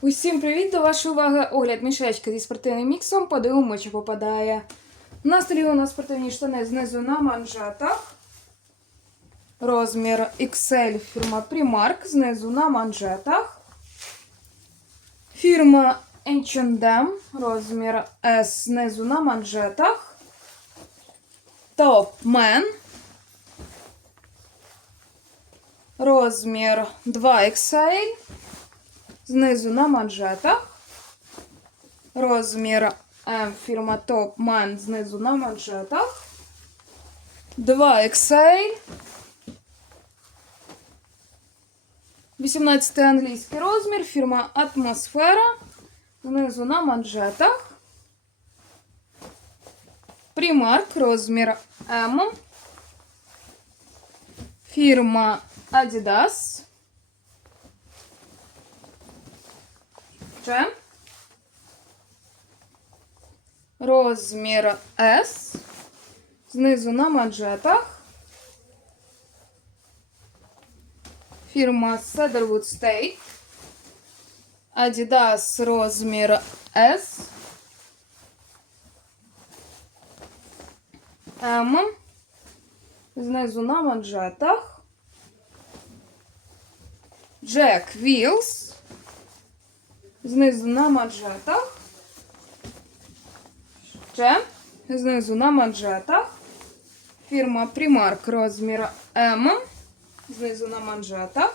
Усім привіт! До вашої уваги огляд мішечка зі спортивним міксом. Подивимо, чи попадає. На столі у нас спортивні штани знизу на манжетах. Розмір XL фірма Primark знизу на манжетах. Фірма H&M, розмір S знизу на манжетах. Top Man. Розмір 2XL. Знизу на манжетах. Розмір М фірма Top Man знизу на манжетах. 2XL. 18 англійський розмір. Фірма Атмосфера. Знизу на манжетах. Примарк розмір М. Фірма Adidas. Ще. Розмір S. Знизу на манжетах. Фірма Cedarwood State. Adidas розмір S. М. Знизу на манжетах. Jack Wheels. Знизу на манжетах. Ще. Знизу на манжетах. Фірма Primark розмір М. Знизу на манжетах.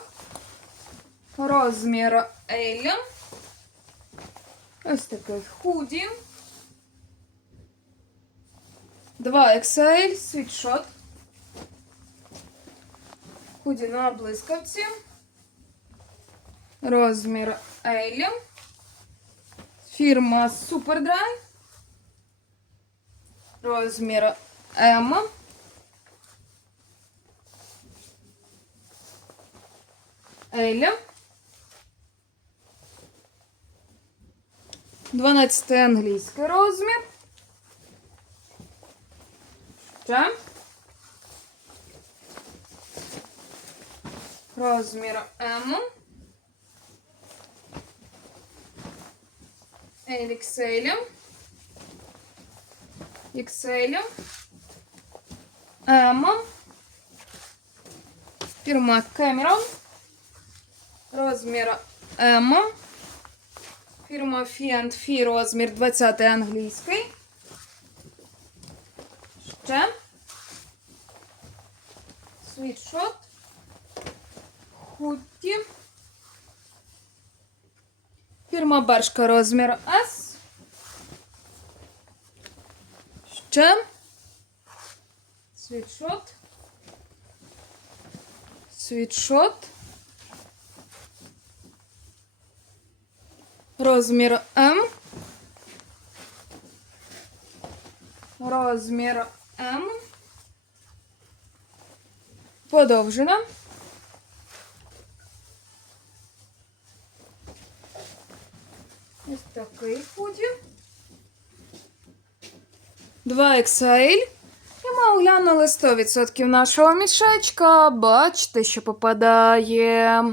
Розмір L. Ось такий худі. 2XL світшот. Худі на блискавці. Розмір L. Фірма Superdry. Розмір М. L. 12 англійський розмір. Ще. Розмір М. XL. XL. М. Фірма Cameron. Розмір М. Фірма Fee, розмір 20 англійський. Ще. Світшот. Хуті. Фірма Бершка розмір S. Ще. Світшот. Світшот. Розмір М. Розмір М. Подовжена. Ось такий худі. 2XL. І ми оглянули 100% нашого мішечка. Бачите, що попадає.